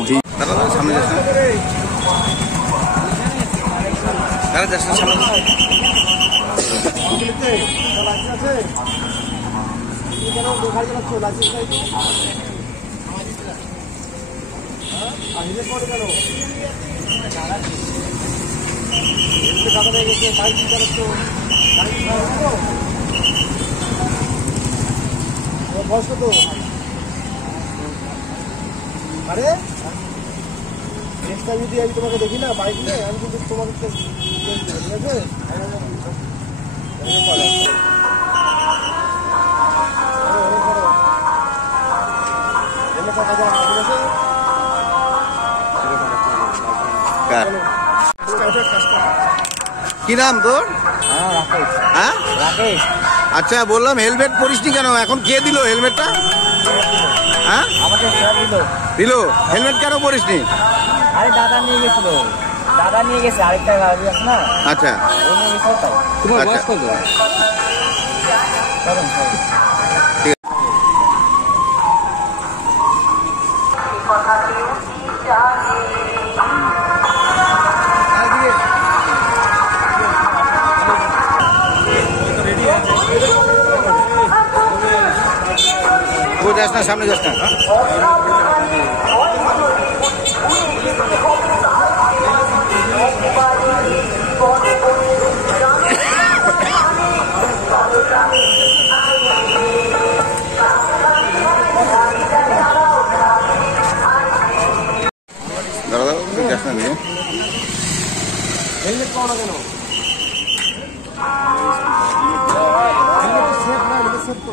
উঠি সামনে বয়স কত? আরে নেক্সট টাইম যদি আমি তোমাকে দেখি না বাইক নিয়ে, আমি কিন্তু তোমাকে ঠিক আছে। কি নাম তোর? হ্যাঁ রাকেশ। আচ্ছা, বললাম হেলমেট পরিসনি কেন? এখন কে দিল হেলমেটটা? হ্যাঁ আমাকে দিল। হেলমেট কেন পরিসনি? আরে দাদা নিয়ে গেছিল, দাদা নিয়ে গেছে, আরেকটা গাড়ি আছে না। আচ্ছা, ও নিয়ে গেছে। তাই তোমার বয়স কত? যাস না, সামনে যাস না। দাদা যাস না দিয়ে হেলমেট পাও না কেন? সেফ না, সেফ তো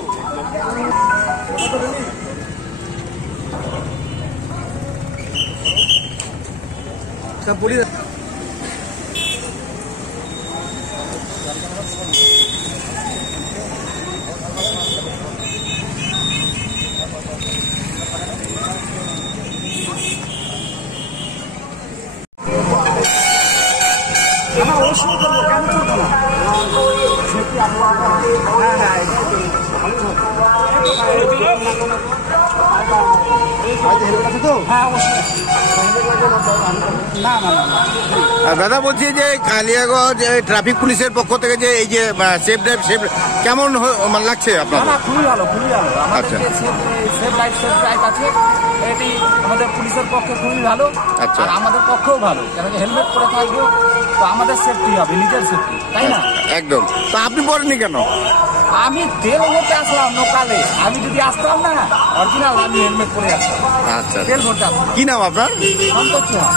সব বলি। আমার অবশ্যই করবো, কেন করবো না? সত্যি আপনার দাদা বলছি যে কালিয়াগঞ্জ ট্রাফিক পুলিশের পক্ষ থেকে যে এই যে সেফ ড্রাইভ সেফ কেমন লাগছে আপনার? খুবই ভালো, খুবই ভালো। আচ্ছা, সেফ লাইফ সেফ ড্রাইভ আছে, এটি আমাদের পুলিশের পক্ষে খুবই ভালো। আচ্ছা, আর আমাদের পক্ষেও ভালো, কেন হেলমেট পরে থাকবো তো আমাদের সেফটি হবে, নিজের সেফটি, তাই না? একদম। তো আপনি পড়েননি কেন? আমি তেল ভরতে আসলাম লোকালে, আমি যদি আসতাম না অরিজিনাল আমি হেলমেট পরে আসতাম। আচ্ছা, তেল ভরতে আসলাম। কি নাম আপনার? সন্তোষ চৌহান।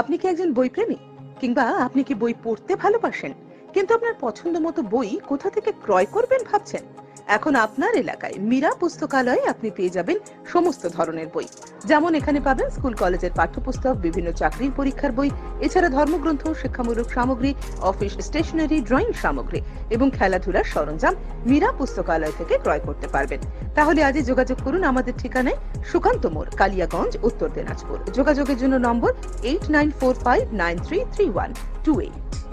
আপনি কি একজন বই প্রেমী, কিংবা আপনি কি বই পড়তে ভালোবাসেন কিন্তু আপনার পছন্দ মতো বই কোথা থেকে ক্রয় করবেন ভাবছেন? এখন আপনার এলাকায় মীরা পুস্তকালয়ে আপনি পেয়ে যাবেন সমস্ত ধরনের বই। যেমন এখানে পাবেন স্কুল কলেজের পাঠ্যপুস্তক, বিভিন্ন চাকরির পরীক্ষার বই, এছাড়া ধর্মগ্রন্থ, শিক্ষামূলক সামগ্রী, অফিস স্টেশনারি, ড্রয়িং সামগ্রী এবং খেলাধুলার সরঞ্জাম মীরা পুস্তকালয় থেকে ক্রয় করতে পারবেন। তাহলে আজই যোগাযোগ করুন আমাদের ঠিকানায়, সুকান্ত মোড়, কালিয়াগঞ্জ, উত্তর দিনাজপুর। যোগাযোগের জন্য নম্বর 8945933128।